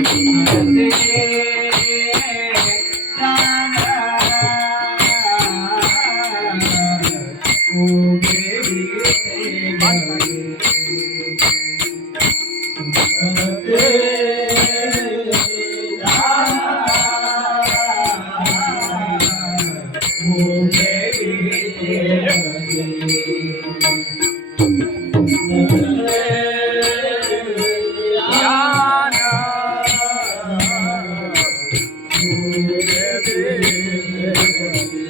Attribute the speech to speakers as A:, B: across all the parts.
A: Thank you. Deus.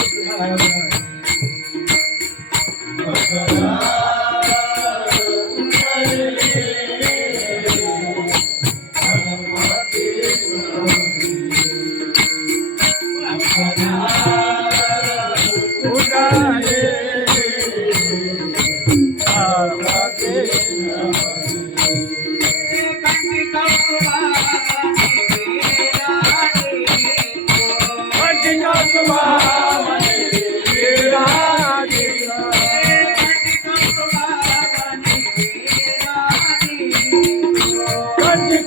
A: Thank you.